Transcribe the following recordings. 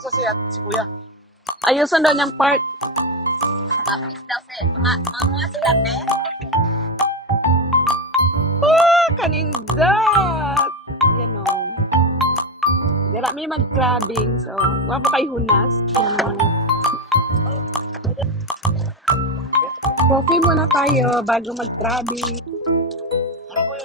Asa si Kuya? Ayusan daw niyang part. Tapos daw mga sila, te. Ah, kanindot! Yan o. Dira may mag-crabbing. So, wapo kay Hunas. Yan o. Coffee muna tayo bago mag-crabbing. Ano Kuya?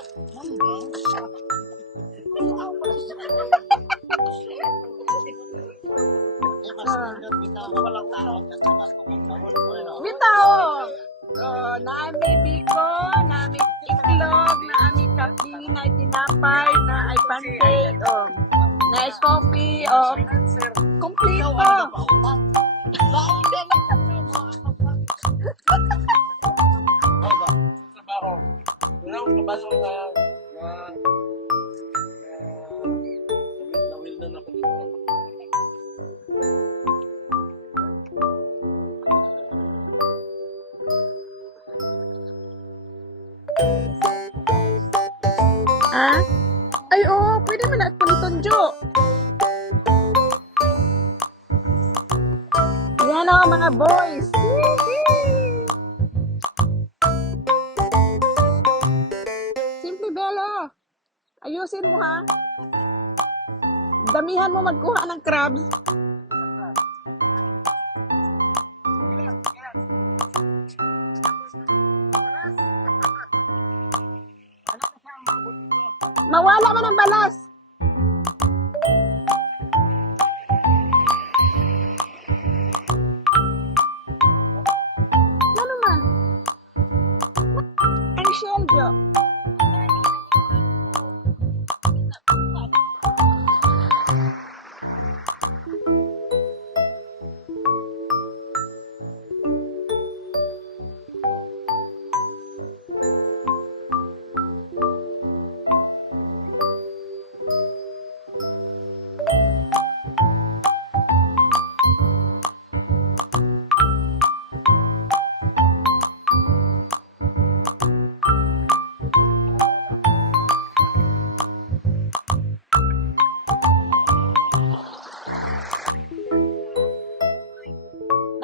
Bitaw! Oh, nami biko, nami itlog, nami kape, na tinapay, na ay pancake, oh. Na ay coffee, oh. Kompleto. Trabaho. Wala akong nabasa na will na ako dito. Ha? Ay, oo, pwede mo na tuntunjo. Yan o, mga boys. Simple Bello. Ayusin mo ha. Damihan mo magkuha ng crabs. Mawala man ang balas. Ano man? Ang shell jo.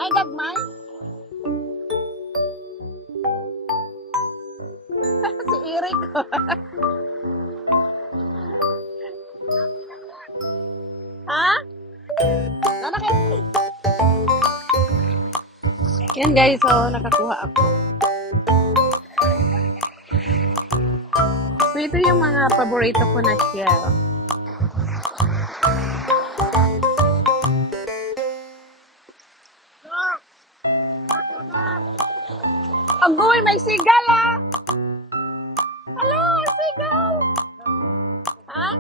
Nay gagmay. Si Eric. Ha? Nanakit. Yan guys, so nakakuha ako. So ito yung mga paborito ko na shell. Agoy, may sigal ah! Hello, sigal! Ha?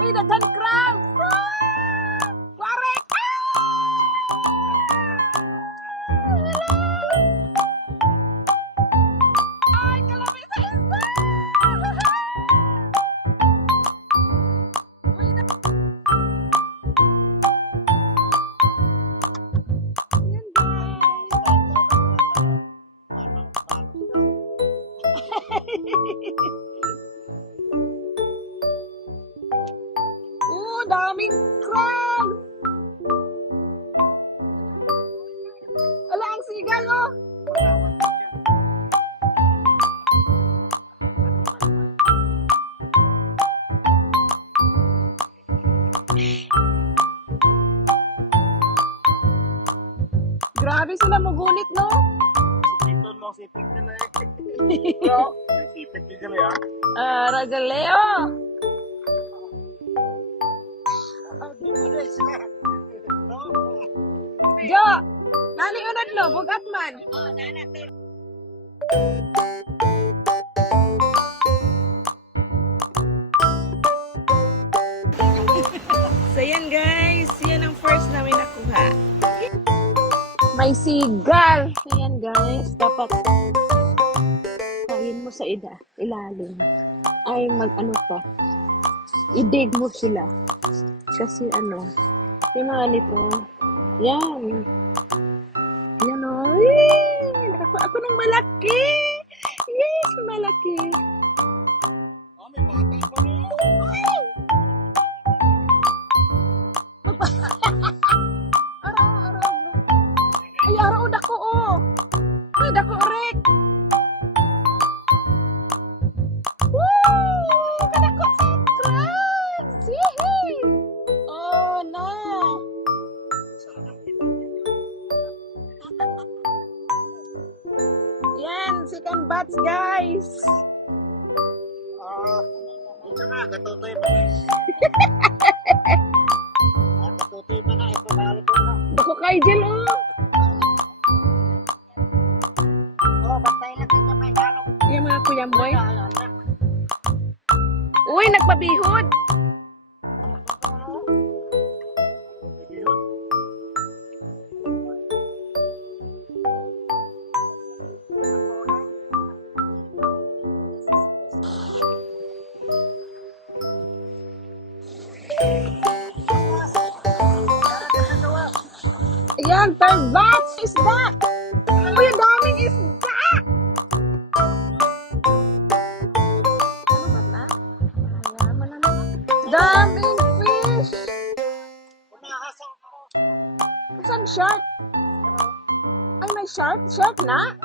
May daghan crabs! Ah! Warek! Ay, kalami sa isda! Uy, na- Yan guys! Daming crab! Ala, ang sigal, oh! Grabe sila mugunit, no? Sipit mo, sipit nila eh. Bro, sipit din kami ah. Ragaleo! Di ba na sila? Jo! Nani unod no? Bugat man! Oh, nanate. So yan guys, yan ang first namin nakuha. May sigal! So yan guys, dapat kain mo sa ilalim. Ay mag-ano pa, i-dig mo sila. Kasi ano, yung mga nito, yan. Yan o. Nakakuha ako ng malaki. Yes, malaki. Oh, may bata pa rin. Mexican bats, guys. Ito na, katutoy pa. Katutoy pa na, ito balik ko na. Dako kay Jill, oh. Basta ilang kanya may galong. Yung mga kuyamoy. Uy, nagpabihod. Ayan, third batch is back. Uy, ang daming isda. Ano ba na? Mayaman na. Daming fish. Saan shark? Ay, may shark? Shark na?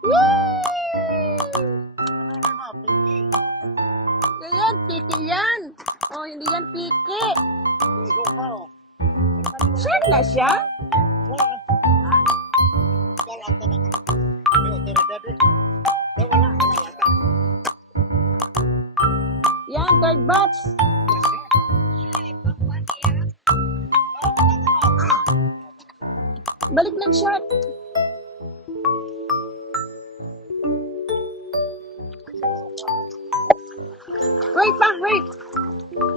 Yay! Ayan, piki yan. Oh, hindi yan piki. Shark na siya? Yan, third batch. Balik ng shark. Wait pa, wait.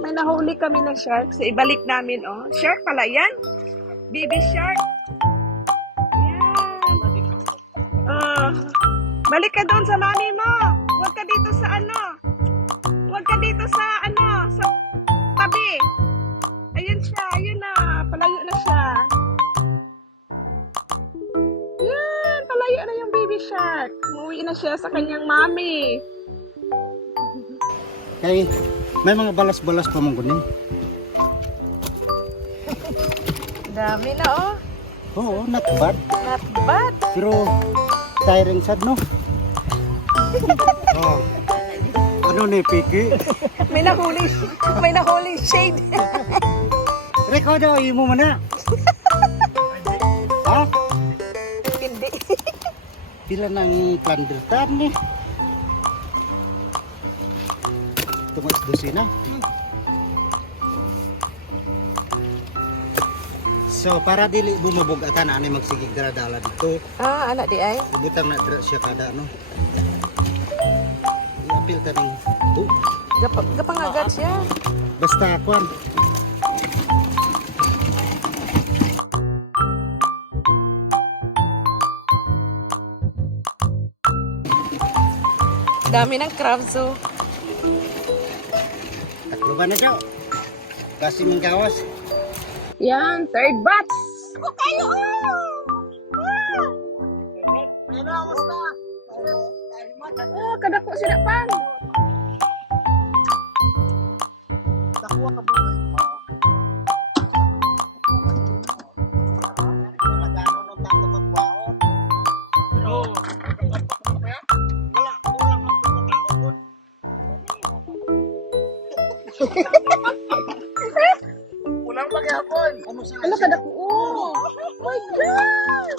May nahuli kami ng shark. So, ibalik namin, oh. Shark pala yan. Baby shark. Yan. Balik ka doon sa mami mo. Huwag ka dito sa ano. Huwag ka dito sa ano. Sa tabi. Ayun siya. Ayun na. Palayo na siya. Yan. Palayo na yung baby shark. Umuwi na siya sa kanyang mami. Kay, may mga balas-balas pa mong kunin. Dami na, oh. Oo, not bad. Not bad. Pero, tiring sad, no? Oh. Ano ni Piki? May nahuli shade. Rekodo, imo mo na. Ha? Hindi. Pila nang klandertan ni. Tumas dosina. So para dili bumabog atan ani magsigig dala dito. Ah, anak di ay. Butang na dra siya kada no. Iapil ta ning Gapangagat siya. basta kwan. Dami ng crabs, oh. Tatlo ba na daw? Kasi mong gawas. Yan, third batch. Ako kayo, oh! Oh, kadako sila pang. Takuha ka ba? Magano nung tato magbaon? Oo. Wala, kulang ang pagkakaon. Kulang maghapon. Ano sa Ano kadako? Oh! My God!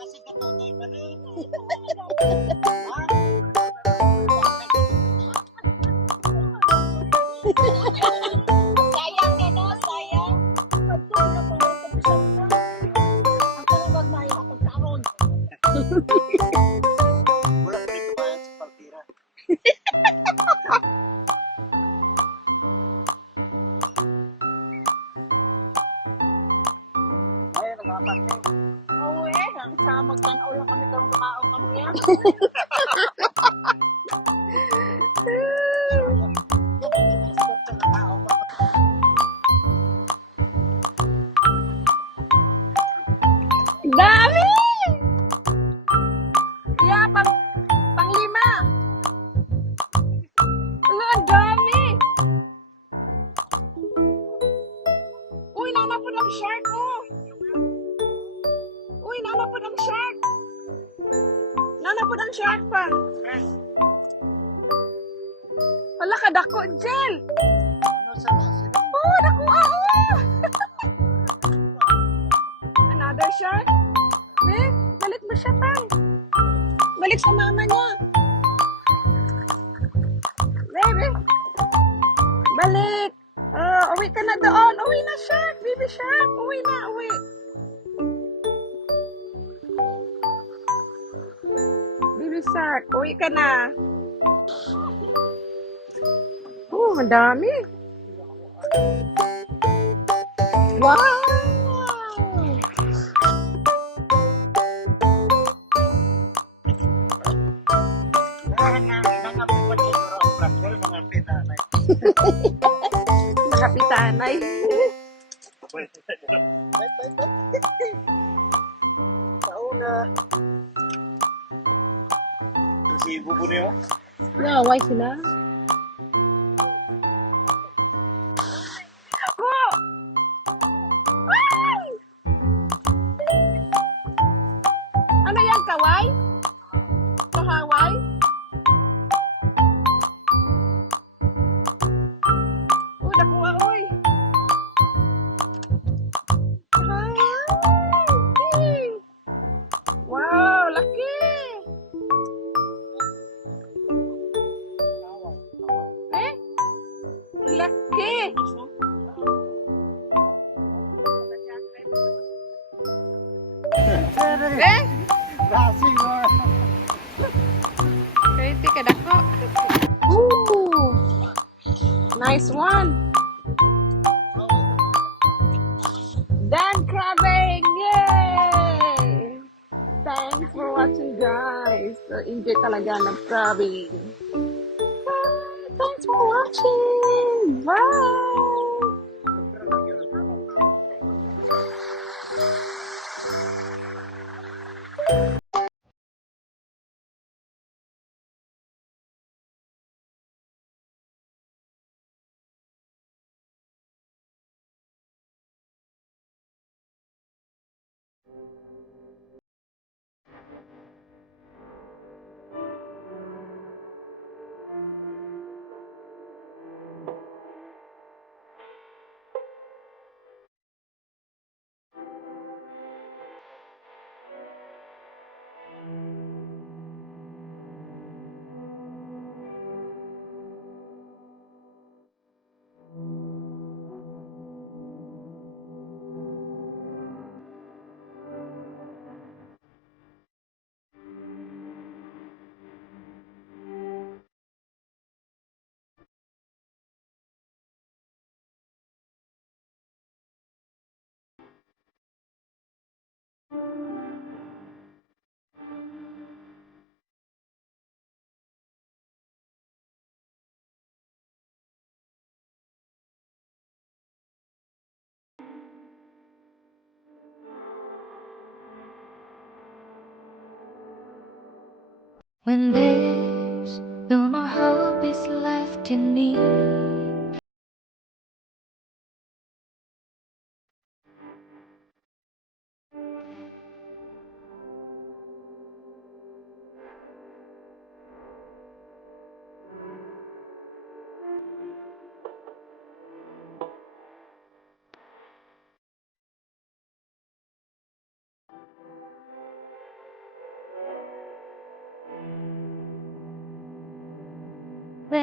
Kasi katutoy pa rin. Sayang ka no, sayang. Ang talabag na yung pagkaroon. Wala pa rin kumain sa paltira. Ay, nagapate. Oo ang sa magtanaw lang kami kung kumao kami yan. Dami! Yeah, pang-lima. Ano, ang dami! Uy, nanapod ang shark, oh! Uy, nanapod ang shark! Nanapod ang shark pa! Wala ka, dako, Jel! Ano sa sila? Oh, dako, oh! sa mama niya. Baby, balik. Uwi ka na doon. Uwi na, Shark. Baby Shark. Uwi na, uwi. Baby Shark, uwi ka na. Ang dami. Wow! Kapitanay. Sauna. Si Bubu niyo? Naway sila. Oh! Ay! Ano yan, kaway? Kahaway? Nakuha, oy. Ay! Wow, laki! Eh? Laki! Eh? Rasi mo. Crazy ka dako. Ooh! Nice one! Dan crabbing! Yay! Thanks for watching, guys. So, enjoy talaga ng crabbing. Thanks for watching! Bye! When there's no more hope is left in me,